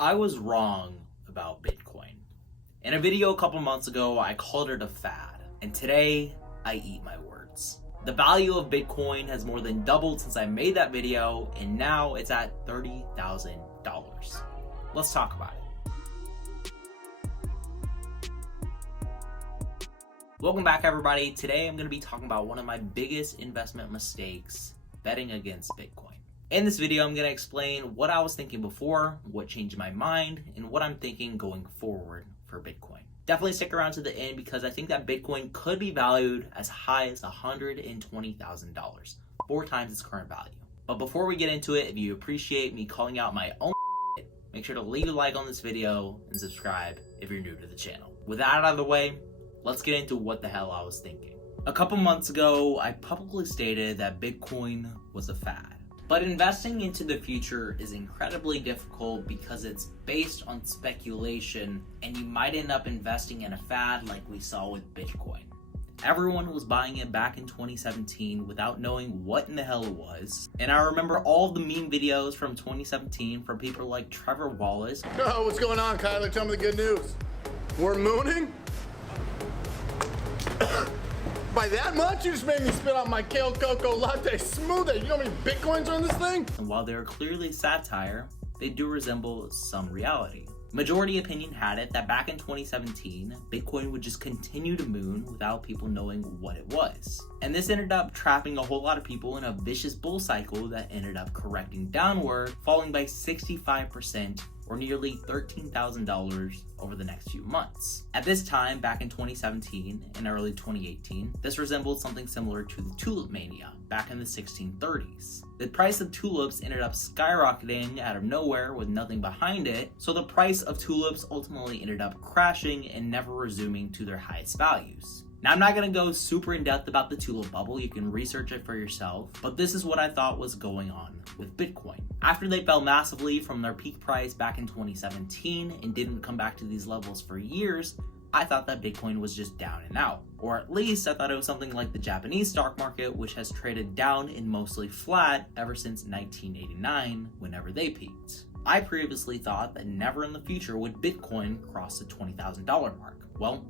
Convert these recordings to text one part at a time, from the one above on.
I was wrong about Bitcoin. In a video a couple months ago, I called it a fad, and today I eat my words. The value of Bitcoin has more than doubled since I made that video, and now it's at $30,000. Let's talk about it. Welcome back, everybody. Today I'm going to be talking about one of my biggest investment mistakes, betting against Bitcoin. In this video, I'm going to explain what I was thinking before, what changed my mind, and what I'm thinking going forward for Bitcoin. Definitely stick around to the end because I think that Bitcoin could be valued as high as $120,000, 4 times its current value. But before we get into it, if you appreciate me calling out my own make sure to leave a like on this video and subscribe if you're new to the channel. With that out of the way, let's get into what the hell I was thinking. A couple months ago, I publicly stated that Bitcoin was a fad. But investing into the future is incredibly difficult because it's based on speculation, and you might end up investing in a fad like we saw with Bitcoin. Everyone was buying it back in 2017 without knowing what in the hell it was. And I remember all the meme videos from 2017 from people like Trevor Wallace. Oh, what's going on, Kyler? Tell me the good news. We're mooning? By that much? You just made me spit out my kale cocoa latte smoothie. You know how many Bitcoins are in this thing? And while they're clearly satire, they do resemble some reality. Majority opinion had it that back in 2017, Bitcoin would just continue to moon without people knowing what it was. And this ended up trapping a whole lot of people in a vicious bull cycle that ended up correcting downward, falling by 65%, or nearly $13,000 over the next few months. At this time, back in 2017 and early 2018, this resembled something similar to the tulip mania back in the 1630s. The price of tulips ended up skyrocketing out of nowhere with nothing behind it, so the price of tulips ultimately ended up crashing and never resuming to their highest values. Now, I'm not going to go super in depth about the tulip bubble, you can research it for yourself, but this is what I thought was going on with Bitcoin. After they fell massively from their peak price back in 2017 and didn't come back to these levels for years, I thought that Bitcoin was just down and out. Or at least I thought it was something like the Japanese stock market, which has traded down and mostly flat ever since 1989, whenever they peaked. I previously thought that never in the future would Bitcoin cross the $20,000 mark. Well,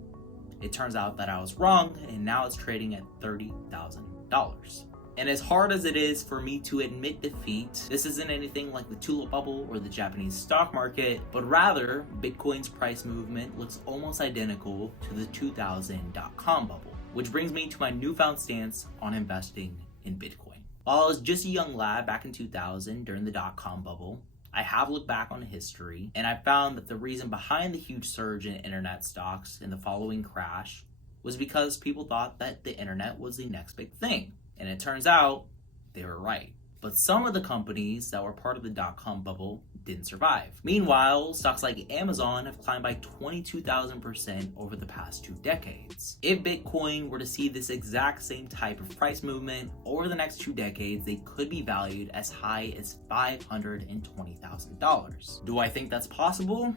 it turns out that I was wrong, and now it's trading at $30,000. And as hard as it is for me to admit defeat, this isn't anything like the tulip bubble or the Japanese stock market, but rather Bitcoin's price movement looks almost identical to the 2000 dotcom bubble, which brings me to my newfound stance on investing in Bitcoin. While I was just a young lad back in 2000 during the dotcom bubble, I have looked back on history, and I found that the reason behind the huge surge in internet stocks in the following crash was because people thought that the internet was the next big thing. And it turns out they were right. But some of the companies that were part of the dot-com bubble didn't survive. Meanwhile, stocks like Amazon have climbed by 22,000% over the past 2 decades. If Bitcoin were to see this exact same type of price movement over the next 2 decades, they could be valued as high as $520,000. Do I think that's possible?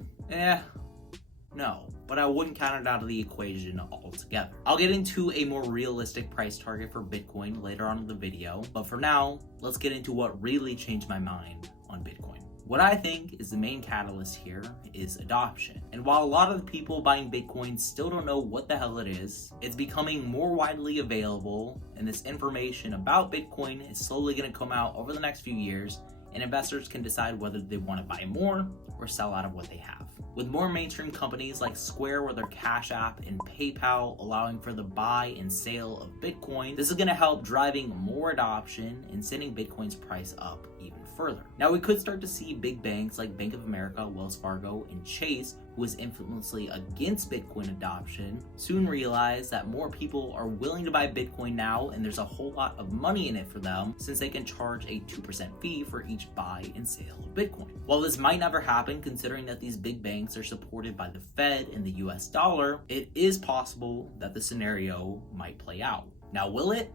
No, but I wouldn't count it out of the equation altogether. I'll get into a more realistic price target for Bitcoin later on in the video, but for now, let's get into what really changed my mind on Bitcoin. What I think is the main catalyst here is adoption. And while a lot of the people buying Bitcoin still don't know what the hell it is, it's becoming more widely available, and this information about Bitcoin is slowly going to come out over the next few years, and investors can decide whether they want to buy more or sell out of what they have. With more mainstream companies like Square with their Cash App and PayPal allowing for the buy and sale of Bitcoin, this is going to help driving more adoption and sending Bitcoin's price up even further. Now, we could start to see big banks like Bank of America, Wells Fargo, and Chase, who is infamously against Bitcoin adoption, soon realize that more people are willing to buy Bitcoin now, and there's a whole lot of money in it for them since they can charge a 2% fee for each buy and sale of Bitcoin. While this might never happen, considering that these big banks are supported by the Fed and the US dollar, it is possible that the scenario might play out. Now, will it?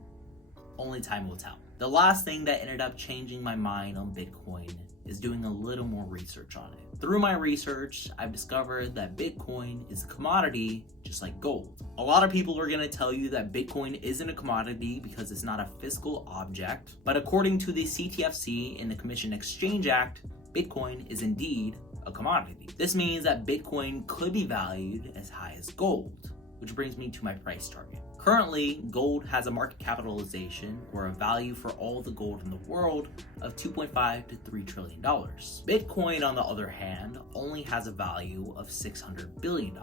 Only time will tell. The last thing that ended up changing my mind on Bitcoin is doing a little more research on it. Through my research, I've discovered that Bitcoin is a commodity just like gold. A lot of people are going to tell you that Bitcoin isn't a commodity because it's not a physical object, but according to the CTFC and the Commission Exchange Act, Bitcoin is indeed a commodity. This means that Bitcoin could be valued as high as gold, which brings me to my price target. Currently, gold has a market capitalization, or a value for all the gold in the world, of $2.5 to $3 trillion. Bitcoin, on the other hand, only has a value of $600 billion.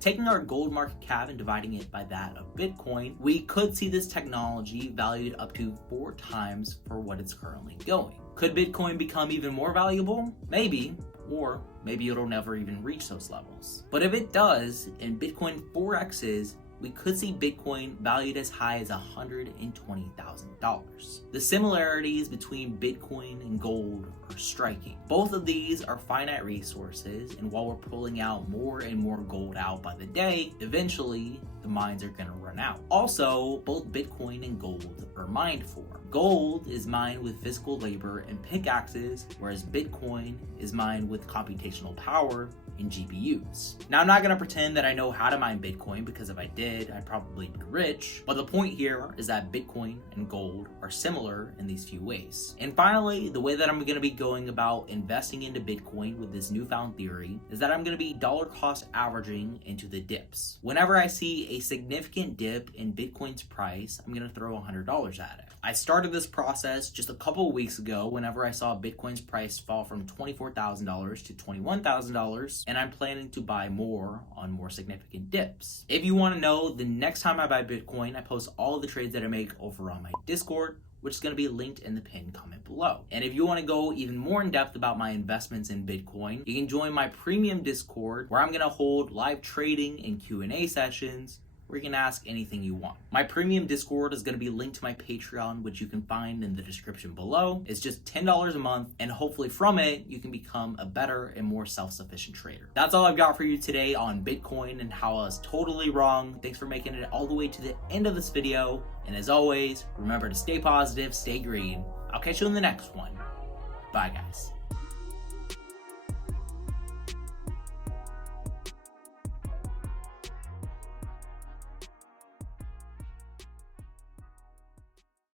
Taking our gold market cap and dividing it by that of Bitcoin, we could see this technology valued up to 4 times for what it's currently going. Could Bitcoin become even more valuable? Maybe. Or maybe it'll never even reach those levels. But if it does, and Bitcoin 4x's, we could see Bitcoin valued as high as $120,000. The similarities between Bitcoin and gold are striking. Both of these are finite resources, and while we're pulling out more and more gold out by the day, eventually the mines are going to run out. Also, both Bitcoin and gold are mined for. Gold is mined with physical labor and pickaxes, whereas Bitcoin is mined with computational power and GPUs. Now, I'm not going to pretend that I know how to mine Bitcoin, because if I did, I'd probably be rich. But the point here is that Bitcoin and gold are similar in these few ways. And finally, the way that I'm going to be going about investing into Bitcoin with this newfound theory is that I'm going to be dollar cost averaging into the dips. Whenever I see a significant dip in Bitcoin's price, I'm going to throw $100 at it. I started this process just a couple of weeks ago whenever I saw Bitcoin's price fall from $24,000 to $21,000, and I'm planning to buy more on more significant dips. If you want to know, the next time I buy Bitcoin, I post all of the trades that I make over on my Discord, which is going to be linked in the pinned comment below. And if you want to go even more in depth about my investments in Bitcoin, you can join my premium Discord, where I'm going to hold live trading and Q&A sessions, where you can ask anything you want. My premium Discord is going to be linked to my Patreon, which you can find in the description below. It's just $10 a month, and hopefully from it, you can become a better and more self-sufficient trader. That's all I've got for you today on Bitcoin and how I was totally wrong. Thanks for making it all the way to the end of this video. And as always, remember to stay positive, stay green. I'll catch you in the next one. Bye, guys.